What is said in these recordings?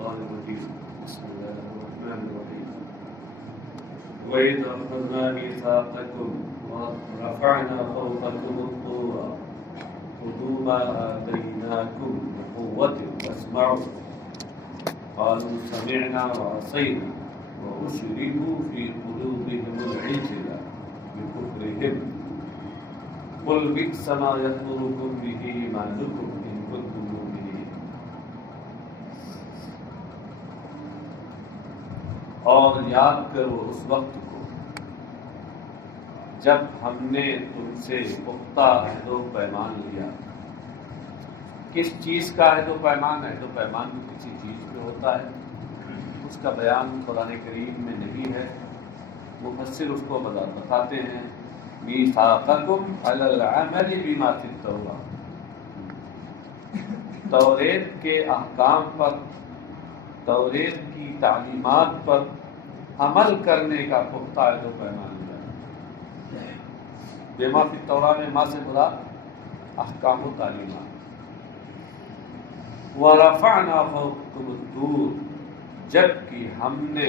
الشيطان الرجيم بسم الله الرحمن الرحيم وإذ أخذنا ميثاقكم ورفعنا فوقكم الطور خذوا ما آتيناكم بقوة واسمعوا قالوا سمعنا وعصينا وأشربوا في قلوبهم العجل بكفرهم قل بئس ما يأمركم به إيمانكم إن كنتم مؤمنين. اور یاد کرو اس وقت کو جب ہم نے تم سے پختہ عہد و پیمان لیا. کس چیز کا عہد و پیمان؟ عہد و پیمان بھی کسی چیز پہ ہوتا ہے، اس کا بیان قرآن کریم میں نہیں ہے. مفسر اس کو بتاتے ہیں میثاقکم علی العمل بما فی التوراۃ، توریت کے احکام پر، توریت کی تعلیمات پر عمل کرنے کا پختہ عہد و پیمان لیا. بما فی التوراۃ میں ما سے مراد احکام و تعلیمات. وَرَفَعْنَا فَوْقَكُمُ الطُّورَ، جبکہ ہم نے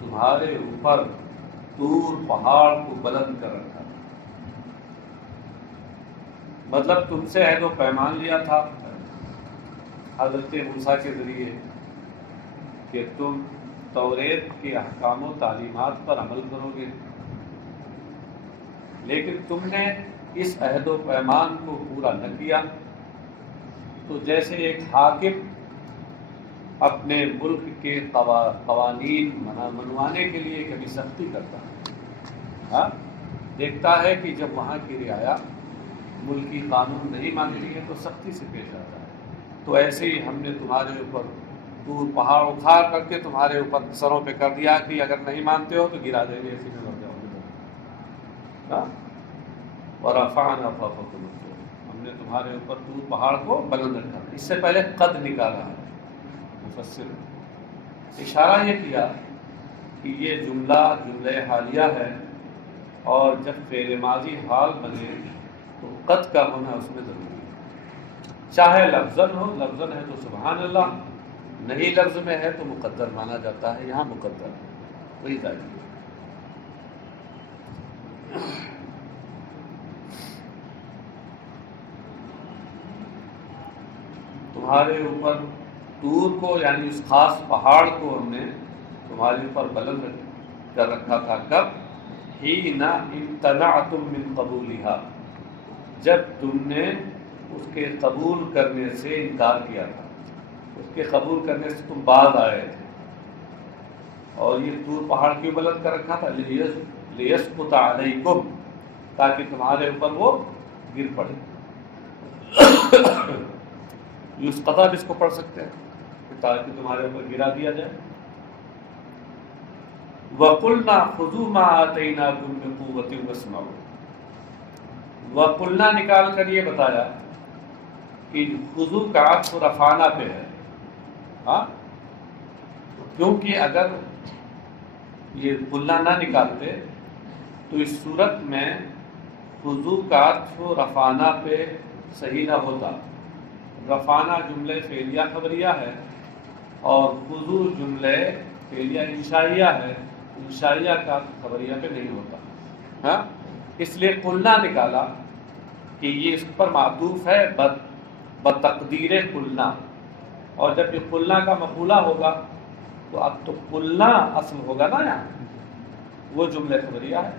تمہارے اوپر طور پہاڑ کو بلند کر رکھا. مطلب تم سے عہد و پیمان لیا تھا حضرت موسیٰ کے ذریعے کہ تم توریت کے احکام و تعلیمات پر عمل کرو گے، لیکن تم نے اس عہد و پیمان کو پورا نہ کیا. تو جیسے ایک حاکم اپنے ملک کے قوانین منوانے کے لیے کبھی سختی کرتا ہے، دیکھتا ہے کہ جب وہاں کی رعایا ملکی قانون نہیں مانتی ہے تو سختی سے پیش آتا ہے. تو ایسے ہی ہم نے تمہارے اوپر طور پہاڑ اکھاڑ کر کے تمہارے اوپر سروں پہ کر دیا کہ اگر نہیں مانتے ہو تو گرا دیں گے، ایسے میں مر جاؤ گے. وَرَفَعْنَا فَوْقَكُمُ الطُّورَ، ہم نے تمہارے اوپر طور پہاڑ کو بلند رکھا. اس سے پہلے قد نکالا ہے. مفسر اشارہ یہ کیا کہ یہ جملہ حالیہ ہے، اور جب فعل ماضی حال بنے تو قد کا ہونا اس میں ضروری ہے. چاہے لفظاً ہو، لفظاً ہے تو سبحان اللہ، نہیں لفظ میں ہے تو مقدر مانا جاتا ہے. یہاں مقدر ہے، وہی ظاہر. تمہارے اوپر طور کو یعنی اس خاص پہاڑ کو ہم نے تمہارے اوپر بلند کر رکھا تھا. کب؟ حین امتنعتم من قبولها، جب تم نے اس کے قبول کرنے سے انکار کیا تھا. اس کے قبول کرنے سے تم باز آئے تھے. اور یہ طور پہاڑ کیوں بلند کر رکھا تھا؟ لیسقط علیکم، تاکہ تمہارے اوپر وہ گر پڑے. یسقطا بھی اس کو پڑھ سکتے ہیں، تاکہ تمہارے اوپر گرا دیا جائے. وَقُلْنَا خُذُوا مَا آتَيْنَاكُمْ بِقُوَّةٍ وَاسْمَعُوا. وَقُلْنَا نکال کر یہ بتایا کہ خُذُوا کا عطف رفعنا پہ ہے، کیونکہ اگر یہ قلنا نہ نکالتے تو اس صورت میں خُذُوا کا عطف رفعنا پہ صحیح نہ ہوتا. رفعنا جملے فعلیہ خبریہ ہے اور خُذُوا جملے فعلیہ انشائیہ ہے. انشائیہ کا خبریہ پہ نہیں ہوتا. اس لیے قلنا نکالا کہ یہ اس پر معطوف ہے بتقدیر قلنا، اور جب یہ قلنا کا مقولہ ہوگا تو اب تو قلنا اصل ہوگا نا، یہاں وہ جملے خبریہ ہے.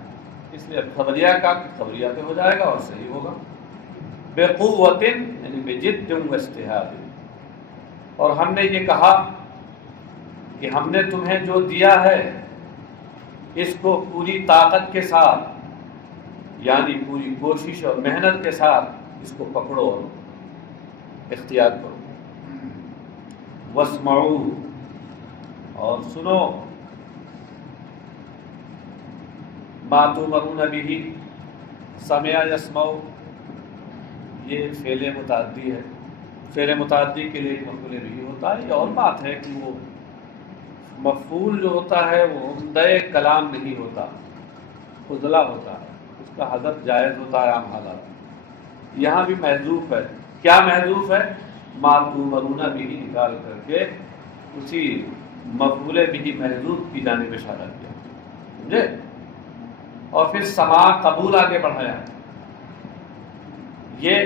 اس لیے خبریہ کا خبریہ پہ ہو جائے گا اور صحیح ہوگا. بقوت یعنی بجد و اجتہاد. اور ہم نے یہ کہا کہ ہم نے تمہیں جو دیا ہے اس کو پوری طاقت کے ساتھ، یعنی پوری کوشش اور محنت کے ساتھ اس کو پکڑو اور اختیار کرو. واسمعوا، اور سنو. ما تؤمرون به، سمع یسمع، یہ فعل متعدی ہے. فعل متعدی کے لیے مفعول بھی ہوتا ہے. یہ اور بات ہے کہ وہ مفعول جو ہوتا ہے وہ عمدہ کلام نہیں ہوتا، فضلہ ہوتا ہے، اس کا حذف جائز ہوتا ہے عام حالات. یہاں بھی محذوف ہے. کیا محذوف ہے؟ ما تؤمرون به نکال کر کے اسی مفعول بھی محذوف کی جانب اشارہ کیا، سمجھے؟ اور پھر سماع قبول آگے بڑھایا۔ یہ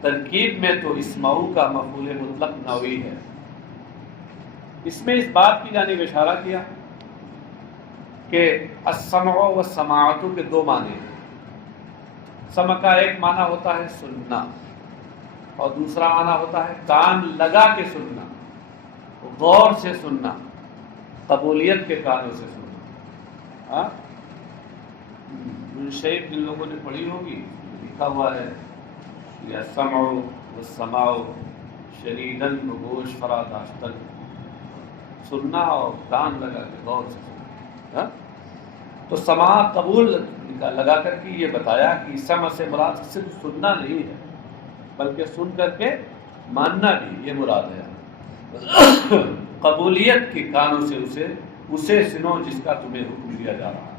ترکیب میں تو اسمعوا کا مفعول مطلق نوعی ہے، اس میں اس بات کی جانب اشارہ کیا کہ السمع والسماعت کے دو معنی ہیں۔ سمع کا ایک معنی ہوتا ہے سننا، اور دوسرا معنی ہوتا ہے کان لگا کے سننا، غور سے سننا، قبولیت کے کانوں سے سننا۔ شیخ جن لوگوں نے پڑھی ہوگی لکھا ہوا ہے یا سمع والسماع شنیداً بگوش فراداشتن، سننا اور کان لگا کے غور سے سننا۔ تو سماع قبول لگا کر کے یہ بتایا کہ سمع سے مراد صرف سننا نہیں ہے بلکہ سن کر کے ماننا بھی، یہ مراد ہے۔ قبولیت کے کانوں سے اسے سنو جس کا تمہیں حکم دیا جا رہا ہے۔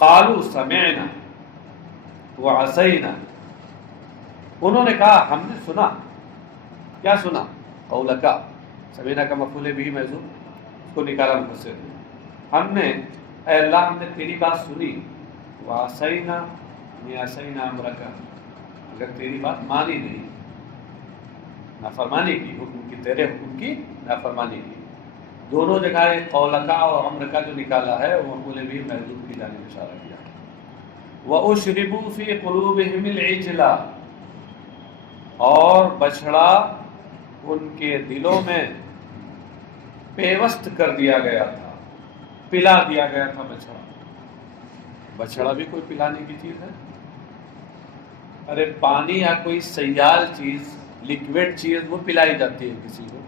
قالوا سمعنا وعصینا، انہوں نے کہا ہم نے سنا۔ کیا سنا؟ قولک، سمعنا کا مفعول بھی محذوف، اس کو نکالا مفسر نے۔ ہم نے، اے اللہ ہم نے تیری بات سنی، وعصینا عصینا امرک، اگر تیری بات مانی نہیں، نافرمانی کی، حکم کی، تیرے حکم کی نافرمانی کی۔ دونوں جگہ قولکا اور امرکا جو نکالا ہے وہ مفعول بھی محذوف کی جانب اشارہ کیا۔ وَأُشْرِبُوا فِي قُلُوبِهِمِ الْعِجْلَ، اور بچھڑا ان کے دلوں میں پیوست کر دیا گیا تھا، پلا دیا گیا تھا بچھڑا۔ بچھڑا بھی کوئی پلانے کی چیز ہے؟ ارے پانی یا کوئی سیال چیز، لیکوڈ چیز، وہ پلائی جاتی ہے کسی کو۔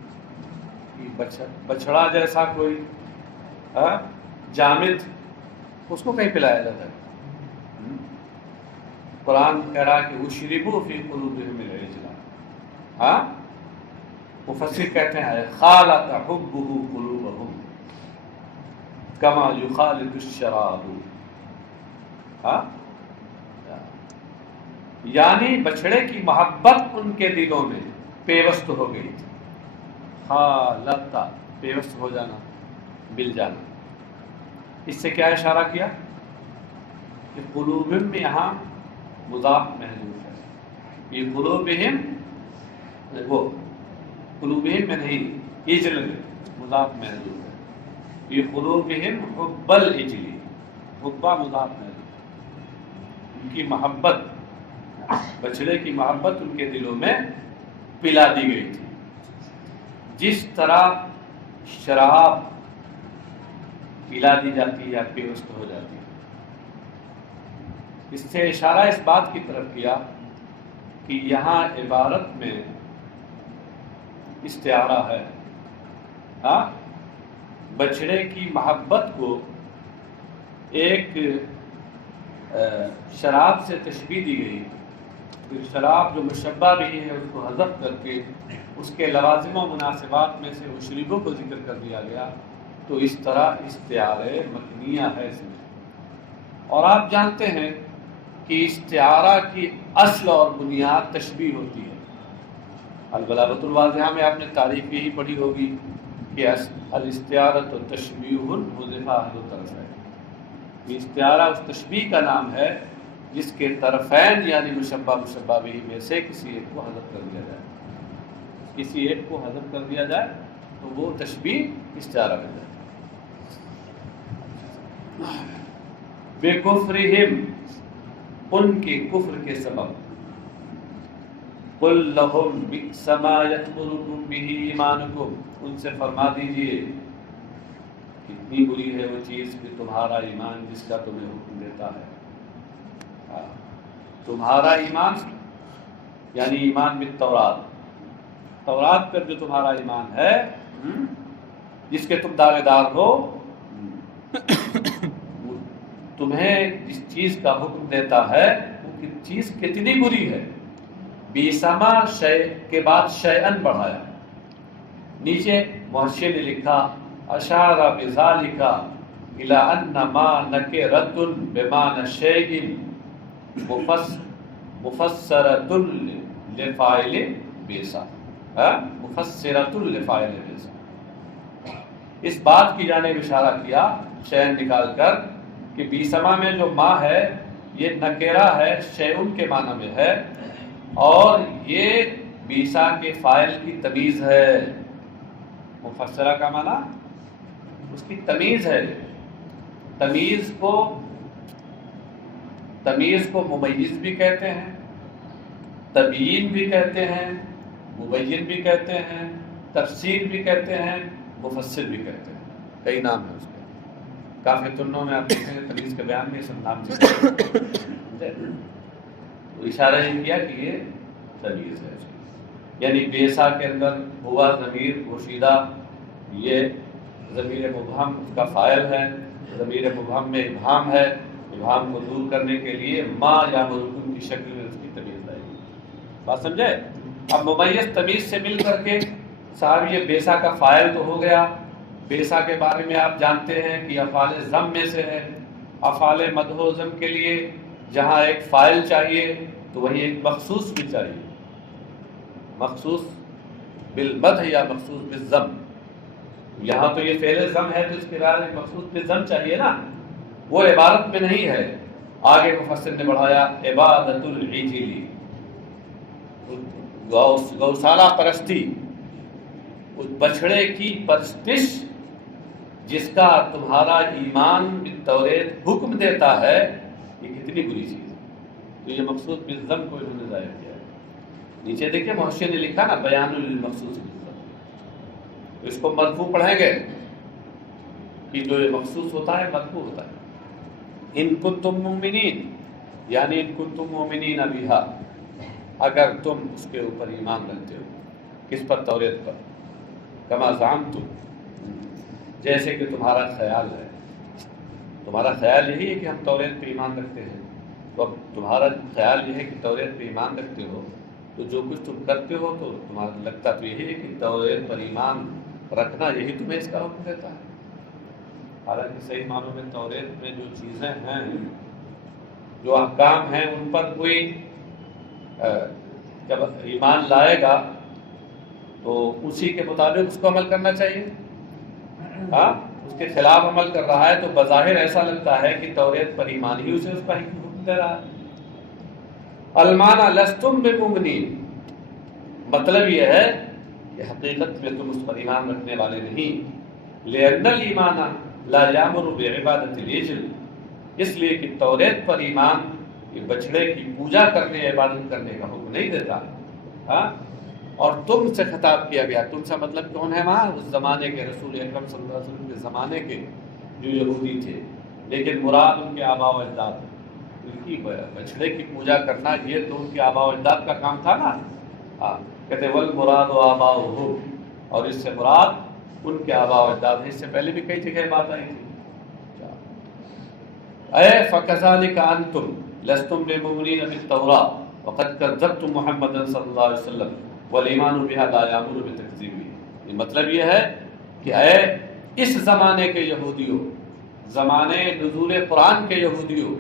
بچھڑا جیسا کوئی جامد، اس کو کہیں پلایا جاتا ہے؟ قرآن کہہ رہا کہ اشربوا فی قلوبہم العجل۔ مفسر کہتے ہیں خالط حبہ قلوبہم کما یخالط الشراب، یعنی بچھڑے کی محبت ان کے دلوں میں پیوست ہو گئی تھی۔ خالط، پیوست ہو جانا، مل جانا۔ اس سے کیا اشارہ کیا کہ قلوبہم میں یہاں مضاف محذوف ہے، یہ قلوبہم، وہ قلوبہم میں نہیں، اجل میں مضاف محذوف ہے۔ یہ قلوبہم حب العجل، حبہ مضاف محذوف، ان کی محبت، بچڑے کی محبت ان کے دلوں میں پلا دی گئی تھی، جس طرح شراب پلا دی جاتی ہے یا پیوست ہو جاتی ہے۔ اس سے اشارہ اس بات کی طرف کیا کہ یہاں عبارت میں استعارہ ہے۔ بچڑے کی محبت کو ایک شراب سے تشبیہ دی گئی، پھر شراب جو مشبہ بھی ہے اس کو حذف کر کے اس کے لوازم و مناسبات میں سے اشربو کو ذکر کر دیا گیا، تو اس طرح استعارہ مکنیہ ہے اس میں۔ اور آپ جانتے ہیں کہ استعارہ کی اصل اور بنیاد تشبیہ ہوتی ہے۔ البلاغۃ الواضحہ میں آپ نے تعریف یہی پڑھی ہوگی کہ الاستعارۃ تشبیہ حذف احد الطرفین، یہ استعارہ اس تشبیہ کا نام ہے جس کے طرفین یعنی مشبہ مشبہ بھی میں سے کسی ایک کو حذف کر دیا جائے، کسی ایک کو حذف کر دیا جائے تو وہ تشبیہ استعارہ بن جائے۔ بِكُفْرِهِمْ، ان کے کفر کے سبب، قُلْ لَهُمْ بِئْسَ مَا يَأْمُرُكُمْ بِهِ إِيمَانُكُمْ، ان سے فرما دیجئے کتنی بری ہے وہ چیز کہ تمہارا ایمان جس کا تمہیں حکم دیتا ہے۔ تمہارا ایمان یعنی ایمان بالتورات، تورات پر جو تمہارا ایمان ہے، جس کے تم دعوے دار ہو، تمہیں جس چیز کا حکم دیتا ہے وہ چیز کتنی بری ہے۔ بیسما شے کے بعد شیئن بڑھایا، نیچے محشی نے لکھا اشار بذالک الی ان ما نکرۃ بمعنی شیء مفسرۃ لفاعل بیسا، مفسرۃ لفاعل بیسا، اس بات کی جانب اشارہ کیا شین نکال کر کہ بیسما میں جو ما ہے یہ نکرہ ہے، شیئن کے معنی میں ہے، اور یہ بیسا کے فاعل کی تمیز ہے۔ مفسرہ کا معنی اس کی تمیز ہے۔ تمیز کو ممیز بھی کہتے ہیں، تبیین بھی کہتے ہیں، مبین بھی کہتے ہیں، تفسیر بھی کہتے ہیں، مفسر بھی کہتے ہیں، کئی نام ہیں اس کے۔ کافی تنوں میں آپ دیکھیں گے تمیز کے بیان میں یہ سب نام سے تو اشارہ یہ کیا کہ یہ تمیز ہے، یعنی بیسا کے اندر ہوا ضمیر پوشیدہ، یہ ضمیر مبہم اس کا فاعل ہے، ضمیر مبہم میں ابہام ہے، ابہام کو دور کرنے کے لیے ما یا مرکوب کی شکل میں اس کی تمیز آئے گی۔ بات سمجھے؟ اب ممیز تمیز سے مل کر کے صاحب یہ بیسا کا فاعل تو ہو گیا۔ بیسا کے بارے میں آپ جانتے ہیں کہ افعال ضم میں سے ہے۔ افعال مدح و ضم کے لیے جہاں ایک فاعل چاہیے تو وہیں ایک مخصوص بھی چاہیے، مخصوص بالمدح یا مخصوص بالضم۔ یہاں تو یہ فعل ضم ہے تو اس کے بعد ایک مخصوص بالضم چاہیے نا، وہ عبارت میں نہیں ہے۔ آگے مفسر نے بڑھایا عبادت العجل، گوشالہ پرستی، اس بچھڑے کی پرستش جس کا تمہارا ایمان بالتوریت حکم دیتا ہے، یہ کتنی بری چیز ہے۔ تو یہ مقصود بالضم کو انہوں نے ظاہر کیا ہے۔ نیچے دیکھیں محشر نے لکھا نا بیان للمخصوص بالضم، تو اس کو مرفوع پڑھیں گے کہ جو یہ مخصوص ہوتا ہے مرفوع ہوتا ہے۔ ان کنتم مؤمنین، یعنی ان کنتم مؤمنین بہا، اگر تم اس کے اوپر ایمان رکھتے ہو، کس پر؟ توریت پر۔ کما زعمتم، جیسے کہ تمہارا خیال ہے، تمہارا خیال یہی ہے کہ ہم توریت پہ ایمان رکھتے ہیں، تو اب تمہارا خیال یہ ہے کہ توریت پہ ایمان رکھتے ہو، تو جو کچھ تم کرتے ہو تو تمہارا لگتا تو یہی ہے کہ توریت پر ایمان رکھنا یہی تمہیں اس کا حکم دیتا ہے۔ حالانکہ صحیح معنوں میں توریت میں جو چیزیں ہیں، جو احکام ہیں، ان پر کوئی جب ایمان لائے گا تو اسی کے مطابق اس کو عمل کرنا چاہیے۔ اس کے خلاف عمل کر رہا ہے تو بظاہر ایسا لگتا ہے کہ توریت پر ایمان ہی اسے اس کا حکم دے رہا ہے۔ المعنى لستم بمؤمنین، مطلب یہ ہے کہ حقیقت میں تم اس پر ایمان رکھنے والے نہیں۔ لأن الایمان لا یامر بعبادۃ العجل، اس لیے کہ توریت پر ایمان یہ بچڑے کی پوجا کرنے، عبادت کرنے کا حکم نہیں دیتا۔ اور تم سے خطاب کیا گیا، تم سے مطلب کون ہے؟ وہاں اس زمانے کے رسول اکرم صلی اللہ علیہ وسلم کے زمانے کے جو یہودی تھے، لیکن مراد ان کے آباء و اجداد، ان کی بچڑے کی پوجا کرنا یہ تو ان کے آباء و اجداد کا کام تھا نا۔ کہتے والمراد آباؤہم، اور اس سے مراد ان کے آباء و اجداد۔ اس سے پہلے بھی کئی جگہ بات آئی تھی۔ اے فکذالک انتم لستم بمؤمنین بالتوراۃ وقد کذبتم محمدا صلی اللہ علیہ وسلم والایمان بها لا یامر بتکذیبہ۔ یہ مطلب یہ ہے کہ اے اس زمانے کے یہودیوں، زمانے نزول قرآن کے یہودیوں،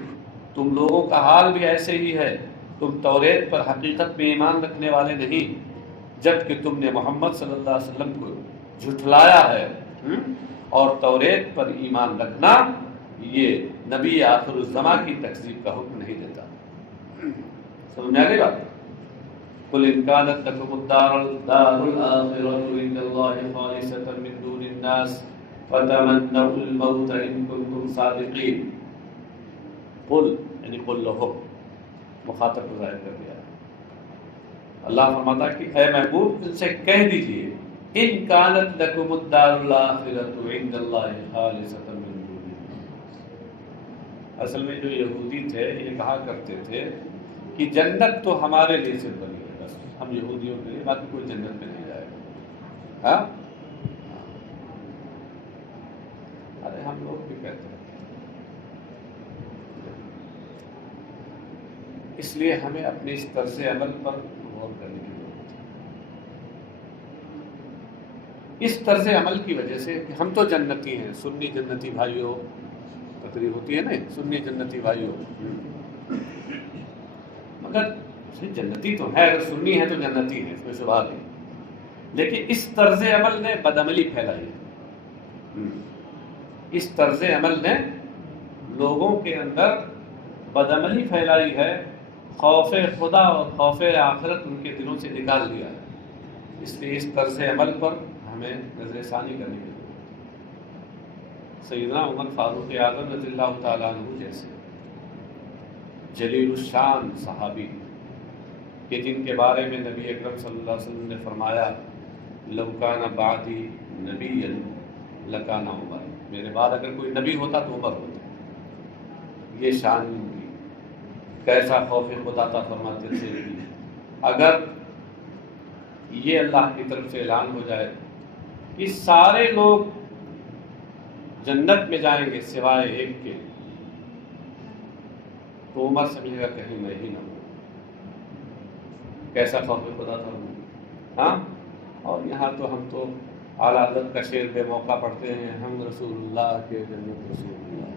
تم لوگوں کا حال بھی ایسے ہی ہے، تم توریت پر حقیقت میں ایمان رکھنے والے نہیں، جبکہ تم نے محمد صلی اللہ علیہ وسلم کو جھٹلایا ہے، اور توریت پر ایمان رکھنا یہ نبی آخر الزماں کی تکذیب کا حکم نہیں دیتا۔ سمجھ میں آ گئی بات؟ قل ان كانت لكم الدار الآخرة عند الله خالصة من دون الناس فتمنوا الموت ان كنتم صادقين۔ قل یعنی قل لهم، مخاطب کو ظاہر کر دیا۔ اللہ فرماتا ہے کہ اے محبوب ان سے کہہ دیجئے ان كانت لكم الدار الآخرة عند الله خالصة من دون الناس۔ اصل میں جو یہودی تھے یہ کہا کرتے تھے کہ جنت تو ہمارے لیے صرف بنی ہے، بس ہم یہودیوں کے لیے، باقی کوئی جنت میں نہیں جائے گا۔ ارے ہم لوگ بھی کہتے ہیں۔ اس لیے ہمیں اپنے اس طرز عمل پر غور کرنے کی ضرورت ہے۔ اس طرز عمل کی وجہ سے کہ ہم تو جنتی ہیں، سنی جنتی بھائیوں، تقریر ہوتی ہے نا، سنی جنتی بھائیوں، مگر جنتی تو ہے، اگر سنی ہے تو جنتی ہے، اس میں شبہ نہیں۔ لیکن اس طرز عمل نے بدعملی پھیلائی ہے، اس طرز عمل نے لوگوں کے اندر بدعملی پھیلائی ہے، خوف خدا اور خوف آخرت ان کے دلوں سے نکال دیا ہے۔ اس لیے اس طرز عمل پر ہمیں نظر ثانی کرنی ہے۔ سیدنا عمر فاروق اعظم رضی اللہ تعالیٰ عنہ جیسے جلیل الشان صحابی کہ جن کے بارے میں نبی اکرم صلی اللہ علیہ وسلم نے فرمایا لو کان بعدی نبیا لکان عمر، میرے بعد اگر کوئی نبی ہوتا تو عمر ہوتا۔ یہ شان ان کی، کیسا خوف خدا تھا فرماتے تھے اگر یہ اللہ کی طرف سے اعلان ہو جائے کہ سارے لوگ جنت میں جائیں گے سوائے ایک کے، تو عمر سمجھے گا کہیں میں ہی نہ ہوں۔ کیسا خوف خدا تھا ہاں۔ اور یہاں تو ہم تو اعلیٰ حضرت کا شعر بے موقع پڑھتے ہیں، ہم رسول اللہ کے جنت رسول اللہ،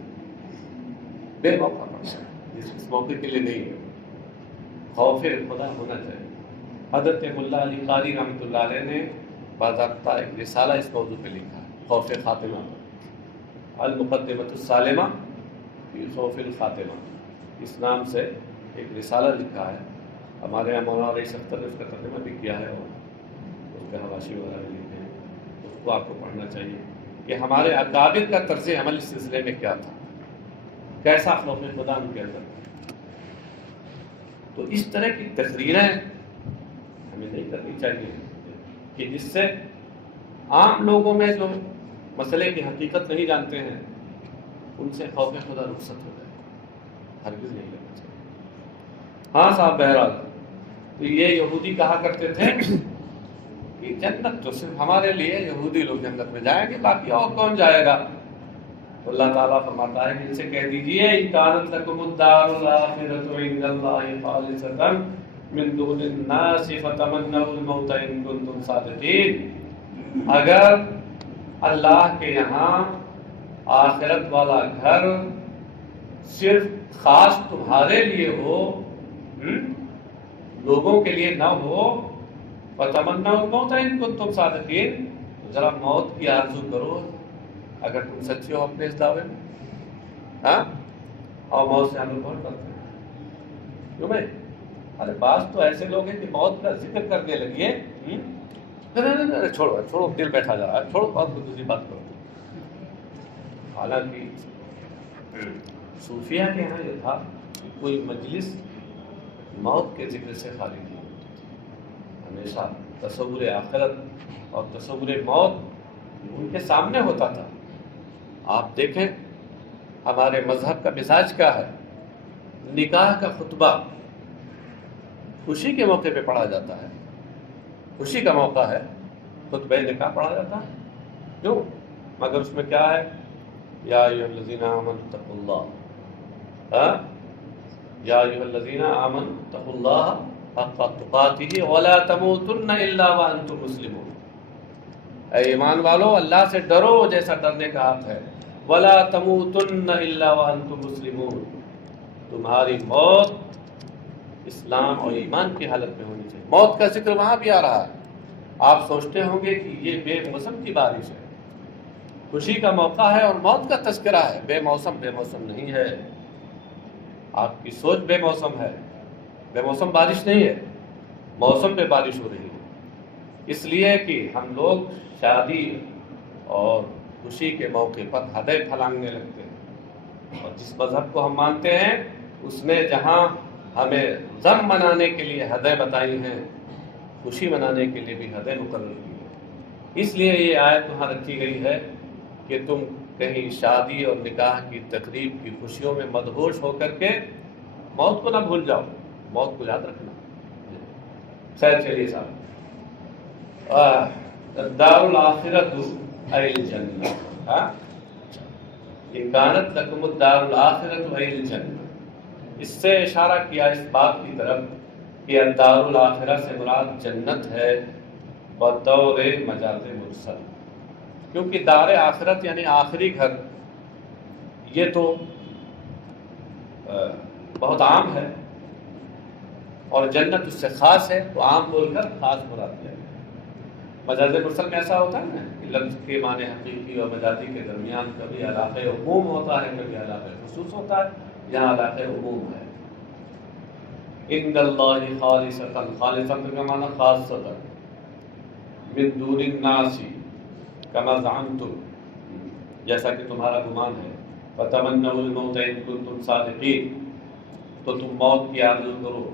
بے موقع پڑھتے ہیں، اس موقع کے لیے نہیں ہے۔ خوف خدا ہونا چاہیے۔ حضرت ملا علی قاری رحمۃ اللہ علیہ نے باضابطہ ایک رسالہ اس موضوع پہ لکھا ہے، خوف خاتمہ، المقدمۃ السالمہ فی خوف الخاتمہ، اس نام سے ایک رسالہ لکھا ہے۔ ہمارے یہاں مولانا رئیس اختر نے اس کا ترجمہ بھی کیا ہے اور اس کے حواشی وغیرہ بھی لکھے ہیں، اس کو آپ کو پڑھنا چاہیے کہ ہمارے اکابر کا طرز عمل اس سلسلے میں کیا تھا، کیسا خوف خدا ان کے اندر۔ تو اس طرح کی تقریریں ہمیں نہیں کرنی چاہیے کہ جس سے عام لوگوں میں جو مسئلے کی حقیقت نہیں جانتے ہیں ان سے خوف خدا رخصت ہو جائے، ہرگز نہیں کرنا چاہیے۔ ہاں صاحب، بہرحال تو یہ یہودی کہا کرتے تھے کہ جنت تو صرف ہمارے لیے یہودی لوگ جنت میں جائیں گے، باقی اور کون جائے گا؟ تو اللہ تعالیٰ فرماتا ہے کہ ان سے کہہ دیجئے ان کانت لکم الدار الآخرۃ عند اللہ خالصۃ من دون الناس فتمنوا الموت ان کنتم صادقین، اگر اللہ کے یہاں آخرت والا گھر صرف خاص تمہارے لیے ہو، لوگوں کے لیے نہ ہو، فتمنوا الموت ان کنتم صادقین، ذرا موت کی آرزو کرو اگر تم سچے ہو اپنے اس دعوے میں۔ ہاں، اور موت سے ہم لوگ بہت ڈرتے ہیں، کیوں بھائی؟ ارے بعض تو ایسے لوگ ہیں کہ موت کا ذکر کرنے لگیے چھوڑو چھوڑو، دل بیٹھا جا رہا ہے، چھوڑو، بات دوسری بات کرو۔ حالانکہ صوفیہ کے یہاں یہ تھا کہ کوئی مجلس موت کے ذکر سے خالی نہیں، ہمیشہ تصور آخرت اور تصور موت ان کے سامنے ہوتا تھا۔ آپ دیکھیں ہمارے مذہب کا مزاج کیا ہے، نکاح کا خطبہ خوشی کے موقع پہ پڑھا جاتا ہے، خوشی کا موقع ہے خطبہ نکاح پڑھا جاتا ہے، کیوں؟ مگر اس میں کیا ہے؟ یا ایھا الذین آمنوا اتقوا اللہ، یا ایھا الذین آمنوا اتقوا اللہ حق تقاتہ ولا تموتن الا وانتم مسلمون، اے ایمان والو اللہ سے ڈرو جیسا ڈرنے کا حق ہے، ولا تموتن الا وانتم مسلمون، تمہاری موت اسلام اور ایمان کی حالت میں ہونی چاہیے۔ موت کا ذکر وہاں بھی آ رہا ہے۔ آپ سوچتے ہوں گے کہ یہ بے موسم کی بارش ہے، خوشی کا موقع ہے اور موت کا تذکرہ ہے، بے موسم نہیں ہے، آپ کی سوچ بے موسم ہے، بے موسم بارش نہیں ہے، موسم پہ بارش ہو رہی ہے، اس لیے کہ ہم لوگ شادی اور خوشی کے موقع پر ہدے پھلانگنے لگتے ہیں، اور جس مذہب کو ہم مانتے ہیں اس میں جہاں ہمیں غم منانے کے لیے ہدے بتائی ہیں، خوشی منانے کے لیے بھی ہدے مقرر کی ہیں۔ اس لیے یہ آیت وہاں رکھی گئی ہے کہ تم کہیں شادی اور نکاح کی تقریب کی خوشیوں میں مدہوش ہو کر کے موت کو نہ بھول جاؤ، موت کو یاد رکھنا۔ خیر چلیے صاحب، دار الآخرۃ ای الجنہ، ان کانت لکم الدار الآخرۃ ای الجنہ، اس سے اشارہ کیا اس بات کی طرف کہ دار الآخرہ سے مراد جنت ہے، بطور مجاز مرسل، کیونکہ دار آخرت یعنی آخری گھر یہ تو بہت عام ہے، اور جنت اس سے خاص ہے، تو عام بول کر خاص مراد دیا گیا۔ مجاز مرسل میں ایسا ہوتا ہے نا کہ لفظ کے معنی حقیقی اور مجازی کے درمیان کبھی علاقہ عموم ہوتا ہے، کبھی علاقہ خصوص ہوتا ہے، یہاں علاقہ عموم ہے۔ عند اللہ خالصۃ، خالصۃ کا معنی خاصۃ، من دون الناس کما زعمتم، جیسا کہ تمہارا گمان ہے، فتمنوا الموت ان کنتم صادقین، تو تم موت کی آرزو کرو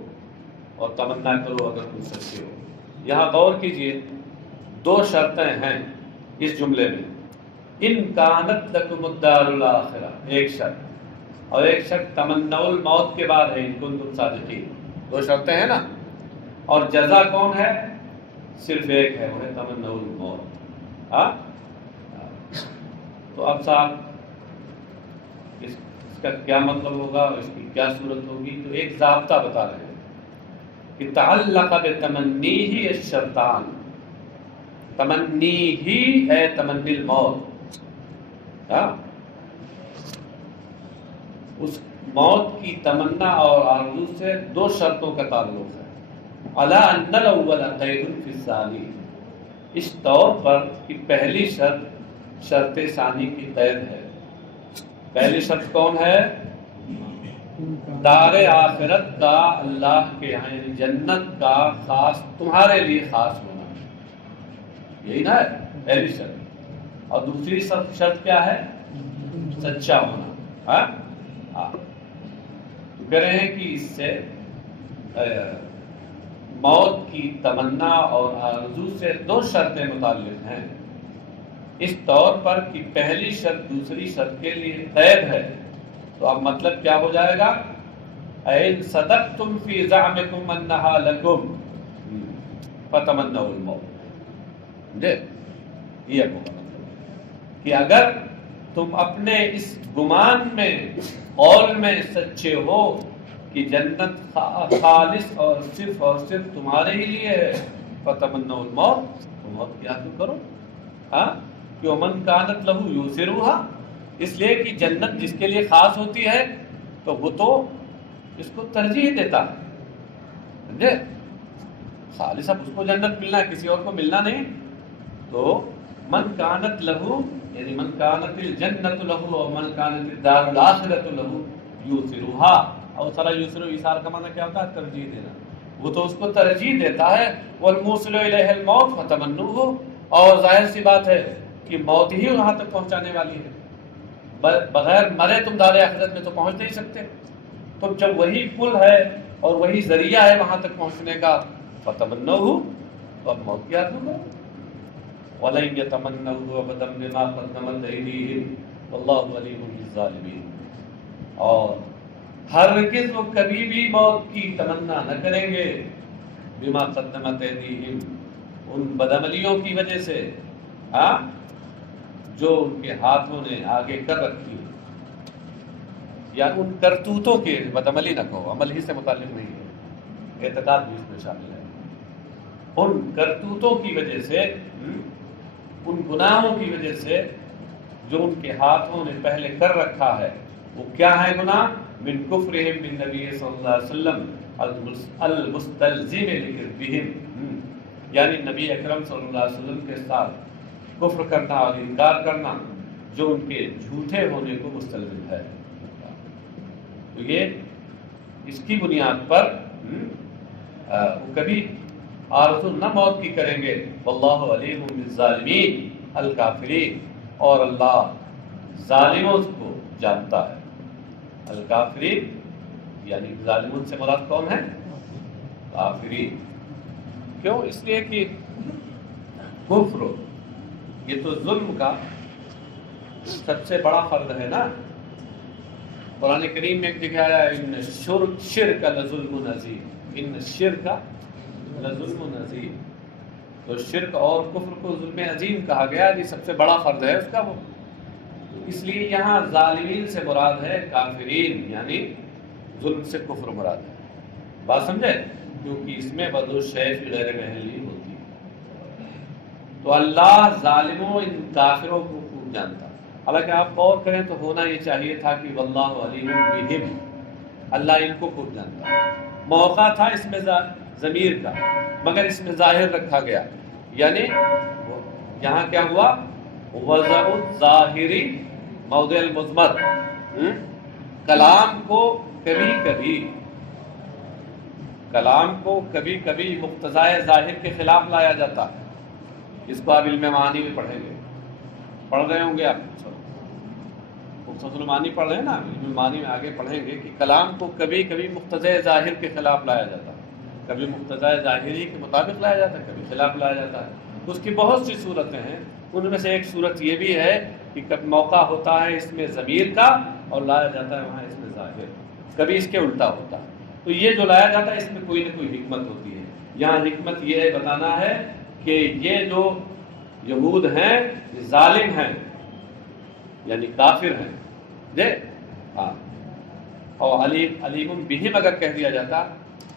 اور تمنا کرو اگر تم سچے ہو۔ یہاں غور کیجئے، دو شرطیں ہیں اس جملے میں، ان کانت لکم الدار الاخرہ ایک شرط، اور ایک شرط تمنوا الموت کے بعد ہے ان کنتم صادقین، دو شرطیں ہیں نا، اور جزا کون ہے؟ صرف ایک ہے، وہ ہے تمنوا الموت۔ ہاں تو اب صاحب اس کا کیا مطلب ہوگا، اس کی کیا صورت ہوگی؟ تو ایک ضابطہ بتا رہے ہیں کہ تعلق بتمنیہ الشرطان، تمنی ہی ہے تمنی الموت، اس موت کی تمنا اور آرزو سے دو شرطوں کا تعلق ہے۔ علی ان الاول قید فی الثانی، اس طور پر کہ پہلی شرط شرط ثانی کی قید ہے۔ پہلی شرط کون ہے؟ دار آخرت کا اللہ کے یہاں یعنی جنت کا خاص تمہارے لیے خاص ہونا، یہی نا ہے پہلی شرط، اور دوسری شرط کیا ہے؟ سچا ہونا۔ کہہ رہے ہیں کہ اس سے موت کی تمنا اور آرزو سے دو شرطیں متعلق ہیں، اس طور پر کہ پہلی شرط دوسری شرط کے لیے قید ہے۔ تو اب مطلب کیا ہو جائے گا؟ اَإِن صَدَقْتُمْ فِي زَعْمِكُمْ أَنَّهَا لَكُمْ فَتَمَنَّوُا الْمَوْتَ، یہ مطلب کہ اگر تم اپنے اس گمان میں قول میں سچے ہو کہ جنت خالص اور صرف تمہارے ہی لیے ہے، فَتَمَنَّوُا الْمَوْتَ، تو موت کی آرزو کرو۔ کہ وَمَنْ كَانَتْ لَهُ يُؤْثِرُهَا، اس لیے کہ جنت جس کے لیے خاص ہوتی ہے تو وہ تو اس کو ترجیح دیتا ہے، سمجھے؟ خالص اب اس کو جنت ملنا ہے، کسی اور کو ملنا نہیں۔ تو من کانت لہو یعنی من کانت الجنت لہو اور من کانت الدار الاخرۃ لہو یوثرھا، اور سارا یوثر ایثار کا معنی کیا ہوتا ہے؟ ترجیح دینا، وہ تو اس کو ترجیح دیتا ہے۔ والموصل الیہ الموت فتمنوہ، اور ظاہر سی بات ہے کہ موت ہی وہاں تک پہنچانے والی ہے، بغیر مرے تم دار آخرت میں تو پہنچ نہیں سکتے۔ تو جب وہی پل ہے اور وہی ذریعہ ہے وہاں تک پہنچنے کا، فتمنوہ، تو اب موت کی آرزو کرو۔ وَلَن يَتَمَنَّوْهُ أَبَدًا بِمَا قَدَّمَتْ أَيْدِيهِمْ وَاللَّهُ عَلِيمٌ بِالظَّالِمِينَ، اور ہرگز وہ کبھی بھی موت کی تمنا نہ کریں گے، بِمَا قَدَّمَتْ أَيْدِيهِمْ، ان بدعملیوں کی وجہ سے جو ان کے ہاتھوں نے آگے کر رکھی، یا ان کرتوتوں کے، بدعملی نہ کہو، عمل ہی سے متعلق نہیں ہے، اعتقاد بھی اس میں شامل ہے، ان کرتوتوں کی وجہ سے، ان گناہوں کی وجہ سے جو ان کے ہاتھوں نے پہلے کر رکھا ہے۔ وہ کیا ہے گناہ؟ من کفرہم بالنبی صلی اللہ علیہ وسلم المستلزم لکذبہم، یعنی نبی اکرم صلی اللہ علیہ وسلم کے ساتھ کفر کرنا اور انکار کرنا جو ان کے جھوٹے ہونے کو مستلزم ہے۔ تو یہ اس کی بنیاد پر وہ کبھی آرزو نہ موت کی کریں گے۔ واللہ علیم بالظالمین الکافرین، اور اللہ ظالموں کو جانتا ہے۔ الکافرین یعنی ظالمون سے مراد کون ہے؟ کافرین۔ کیوں؟ اس لیے کہ کفر یہ تو ظلم کا سب سے بڑا فرد ہے نا۔ قرآن کریم میں ایک جگہ آیا ہے ان شرک لظلم عظیم، ان شرک لظلم عظیم، تو شرک اور کفر کو ظلم عظیم کہا گیا، یہ سب سے بڑا فرد ہے اس کا وہ۔ اس لیے یہاں ظالمین سے مراد ہے کافرین، یعنی ظلم سے کفر مراد ہے۔ بات سمجھے؟ کیونکہ اس میں بدو شے فی غیر محلی ہوتی ہے، تو اللہ ظالموں ان کافروں کو خوب جانتا۔ حالانکہ آپ غور کریں تو ہونا یہ چاہیے تھا کہ واللہ علیم بہم، اللہ ان کو خوب جانتا ہے۔ موقع تھا اس میں ضمیر کا، مگر اس میں ظاہر رکھا گیا یعنی یہاں کیا ہوا؟ وضع الظاہری موضع المضمر، کلام کو کبھی کبھی مقتضائے ظاہر کے خلاف لایا جاتا ہے. اس کو آپ علم معانی میں پڑھیں گے، پڑھ رہے ہوں گے آپ، مختصر المعانی پڑھ رہے ہیں نا، علم معانی میں آگے پڑھیں گے کہ کلام کو کبھی کبھی مقتضائے ظاہر کے خلاف لایا جاتا ہے، کبھی مقتضائے ظاہری کے مطابق لایا جاتا ہے، کبھی خلاف لایا جاتا ہے. اس کی بہت سی صورتیں ہیں، ان میں سے ایک صورت یہ بھی ہے کہ کبھی موقع ہوتا ہے اس میں ضمیر کا اور لایا جاتا ہے وہاں اس میں ظاہر، کبھی اس کے الٹا ہوتا ہے. تو یہ جو لایا جاتا ہے اس میں کوئی نہ کوئی حکمت ہوتی ہے. یہاں حکمت یہ بتانا ہے کہ یہ جو یہود ہیں ظالم ہیں، یعنی کافر ہیں، ہاں. اور علیم بہم اگر کہہ دیا جاتا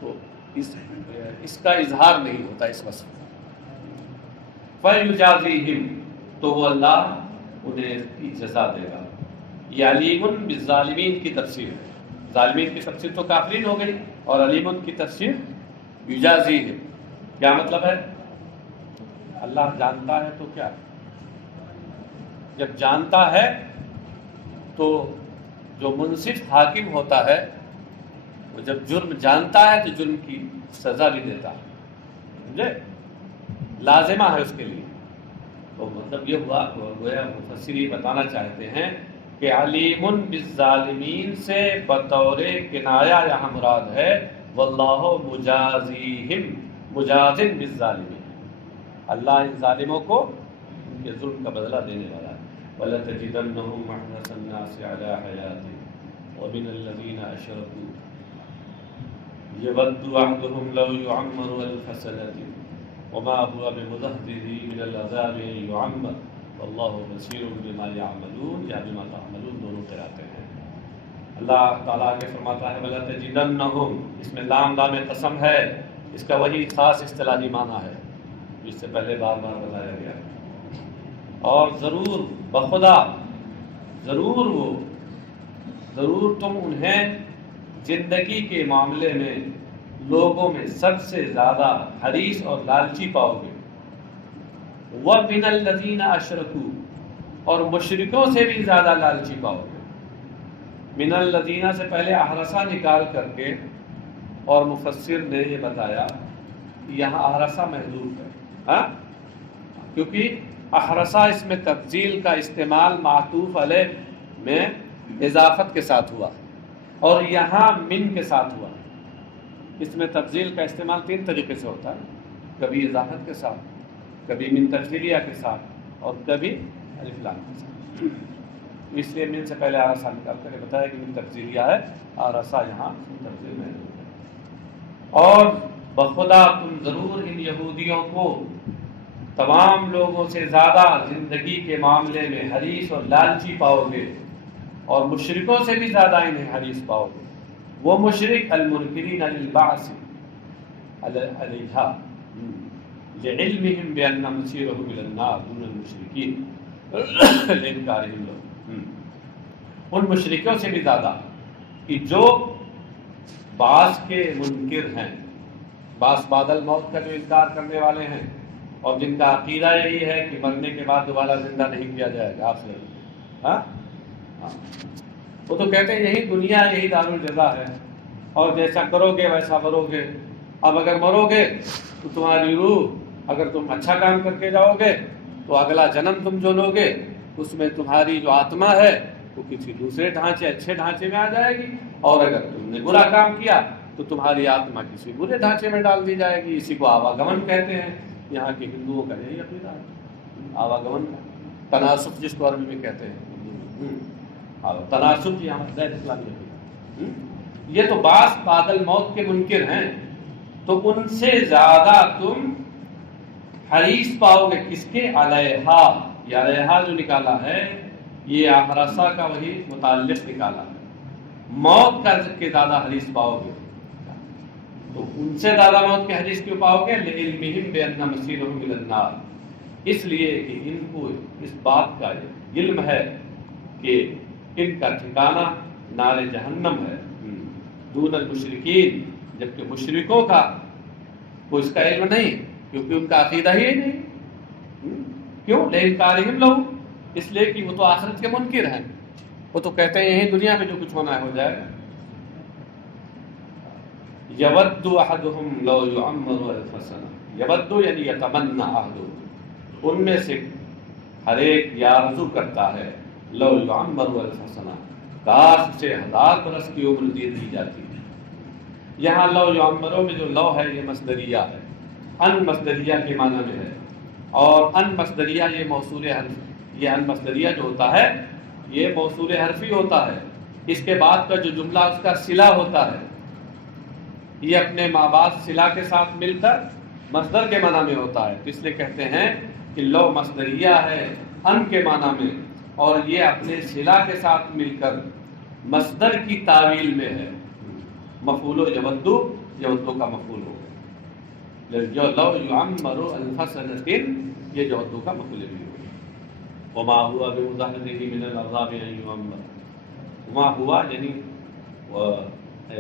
تو اس کا اظہار نہیں ہوتا اس وصف. فَيُجَازِيهِمْ، تو وہ اللہ انہیں کی جزا دے گا. یہ علیم بالظالمین کی تفسیر ہے. ظالمین کی تفسیر تو کافرین ہو گئی، اور علیم کی تفسیر یجازیہم. کیا مطلب ہے؟ اللہ جانتا ہے تو کیا؟ جب جانتا ہے تو جو منصف حاکم ہوتا ہے وہ جب جرم جانتا ہے تو جرم کی سزا بھی دیتا ہے، سمجھے؟ لازمہ ہے اس کے لیے. تو مطلب یہ ہوا، گویا مفسر یہ بتانا چاہتے ہیں کہ علیم بالظالمین سے بطور کنایا یہاں مراد ہے واللہ مجازیہم مجازن بالظالمین، اللہ ان ظالموں کو ان کے ظلم کا بدلہ دینے والا ہے. وَلَتَجِدَنَّهُمْ أَحْرَصَ النَّاسِ عَلَىٰ حَيَاةٍ وَمِنَ الَّذِينَ أَشْرَكُوا يَوَدُّ أَحَدُهُمْ لَوْ يُعَمَّرُ أَلْفَ سَنَةٍ وَمَا هُوَ بِمُزَحْزِحِهِ مِنَ الْعَذَابِ أَن يُعَمَّرَ وَاللَّهُ بَصِيرٌ بِمَا يَعْمَلُونَ، یا بِمَا تَعْمَلُونَ دونوں قراءتیں ہیں. اللہ تعالیٰ آگے فرماتا ہے وَلَتَجِدَنَّهُمْ، اس میں لام قسم ہے، اس کا وہی خاص اصطلاحی معنی ہے جس سے پہلے بار بار بتایا گیا. اور ضرور بخدا، ضرور تم انہیں زندگی کے معاملے میں لوگوں میں سب سے زیادہ حریص اور لالچی پاؤ گے. وَمِنَ الَّذِينَ أَشْرَكُوا، اور مشرکوں سے بھی زیادہ لالچی پاؤ گے. من الذین سے پہلے احرسا نکال کر کے، اور مفسر نے یہ بتایا یہاں احرسا محذوف ہے، ہاں، کیونکہ احرسا اس میں تفضیل کا استعمال معطوف علیہ میں اضافت کے ساتھ ہوا، اور یہاں من کے ساتھ ہوا. اس میں تفضیل کا استعمال تین طریقے سے ہوتا ہے، کبھی اضافت کے ساتھ، کبھی من تفضیلیہ کے ساتھ، اور کبھی الف لام کے ساتھ. اس لیے من سے پہلے آرسا نکال کر بتایا کہ من تفضیلیہ ہے، آرسا یہاں من تفضیل میں ہے. اور بخدا تم ضرور ان یہودیوں کو تمام لوگوں سے زیادہ زندگی کے معاملے میں حریص اور لالچی پاؤ گے، اور مشرکوں سے بھی زیادہ انہیں حریص پاؤ گے. وہ مشرک المنکرین للبعث علیہا لعلمہم بأن مصیرہم الی النار دون المشرکین لانکارہم لہ، ان مشرکوں سے بھی زیادہ کہ جو بعث کے منکر ہیں، بعث بعد الموت کا جو انکار کرنے والے ہیں، اور جن کا عقیدہ یہی ہے کہ مرنے کے بعد دوبارہ زندہ نہیں کیا جائے گا. آپ سے وہ تو کہتے ہیں یہی دنیا ہے، یہی دارالجزا ہے، اور جیسا کرو گے ویسا مرو گے. اب اگر مرو گے تو تمہاری روح، اگر تم اچھا کام کر کے جاؤ گے تو اگلا جنم تم جو لو گے اس میں تمہاری جو آتما ہے وہ کسی دوسرے ڈھانچے اچھے ڈھانچے میں آ جائے گی، اور اگر تم نے برا کام کیا تو تمہاری آتما کسی برے ڈھانچے میں ڈال دی جائے گی. اسی کو آواگمن کہتے ہیں. یہاں کے ہندوؤں کا یہی عقیدہ ہے، آواگمن کا، تناسخ جس کو عربی میں کہتے ہیں، تناسخ یہاں غیر اسلامی عقیدہ. یہ تو بعض بعد الموت کے منکر ہیں، تو ان سے زیادہ تم حریص پاؤ گے کس کے؟ علیہا، یہ علیہا جو نکالا ہے یہ احرسا کا وہی متعلق نکالا ہے، موت کا کے زیادہ حریص پاؤ گے. تو ان سے زیادہ موت کے حدیث کیوں پاؤ گے؟ لعلمہم بأن مصیرہم الی النار، اس لیے کہ ان کو اس بات کا علم ہے کہ ان کا ٹھکانہ نار جہنم ہے. دون المشرکین، جبکہ مشرکوں کا کو اس کا علم نہیں، کیونکہ ان کا عقیدہ ہی نہیں. کیوں؟ لِإِنْكَارِهِمْ لَهُ، اس لیے کہ وہ تو آخرت کے منکر ہیں. وہ تو کہتے ہیں یہی دنیا میں جو کچھ ہونا ہو جائے. یود احدہم لو یعمر الف سنہ، یود یعنی یتمنی احدہم، ان میں سے ہر ایک یہ آرزو کرتا ہے لو یعمر الف سنہ، کاش سے 1000 برس کی عمر دے دی جاتی. یہاں لو یعمروں میں جو لو ہے یہ مصدریہ ہے، ان مصدریہ کے معنی میں ہے، اور ان مصدریہ یہ موصول حرف، یہ ان مصدریہ جو ہوتا ہے یہ موصول حرفی ہوتا ہے. اس کے بعد کا جو جملہ اس کا صلہ ہوتا ہے، یہ اپنے ماں باپ صلہ کے ساتھ مل کر مصدر کے معنی میں ہوتا ہے. اس لیے کہتے ہیں کہ لو مصدریہ ہے ان کے معنی میں، اور یہ اپنے صلہ کے ساتھ مل کر مصدر کی تعویل میں ہے. مفعول یودو، یودو کا مفعول ہو گیا. جو لو یعمر الف سنۃ، یہ یودو کا مفعول بھی ہو گیا. وما ہوا بمزحزحہ من العذاب ان یعمر، وما ہوا یعنی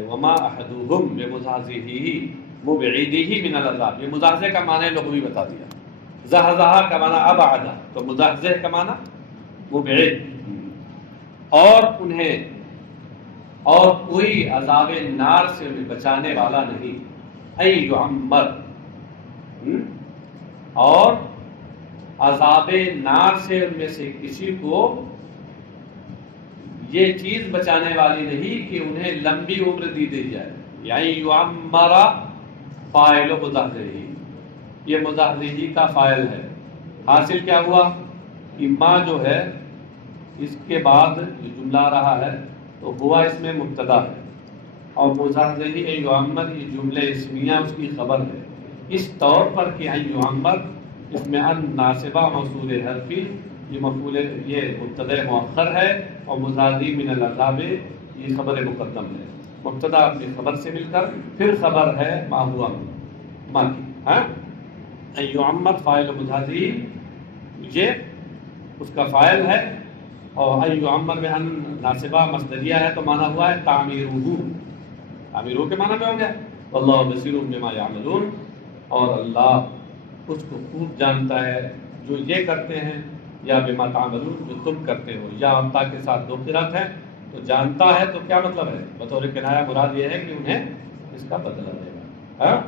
وما احدہم بمزحزحہ مبعدہ من العذاب. یہ مزحزح کا معنی لغوی بتا دیا. زحزحہ کا معنی ابعد، تو مزحزح کا معنی مبعد. اور انہیں اور کوئی عذاب نار سے انہیں بچانے والا نہیں. ان یعمر، اور عذاب نار سے ان میں سے کسی کو یہ چیز بچانے والی نہیں کہ انہیں لمبی عمر دی جائے. یعنی یعمر فاعل مزحزحہ، یہ مزحزحہ کا فاعل ہے. حاصل کیا ہوا کہ ماں جو ہے اس کے بعد جو جملہ آ رہا ہے تو ہوا اس میں مبتدا ہے، اور مزحزحہ یعمر یہ جملے اسمیہ اس کی خبر ہے. اس طور پر کہ ان یعمر اس میں ان ناصبہ موصول حرفی، یہ مفعول، یہ مبتدا مؤخر ہے، اور مزحزحہ من العذاب یہ خبر مقدم ہے. مبتدا اپنی خبر سے مل کر پھر خبر ہے ما ہوا ما کی. ان یعمر فاعل مزحزحہ یہ اس کا فاعل ہے، اور ان یعمر میں ان ناصبہ مصدریہ ہے تو معنی ہوا ہے تعمیرہ. تعمیرہ کے معنی میں ہو گیا. واللہ بصیر بما یعملون، اور اللہ اس کو خوب جانتا ہے جو یہ کرتے ہیں، یا بما تعملون جو تم کرتے ہو. یا امتا کے ساتھ دو قرات ہے، تو جانتا ہے تو کیا مطلب ہے؟ بطور کنایہ مراد یہ ہے کہ انہیں اس کا بدلہ دے گا.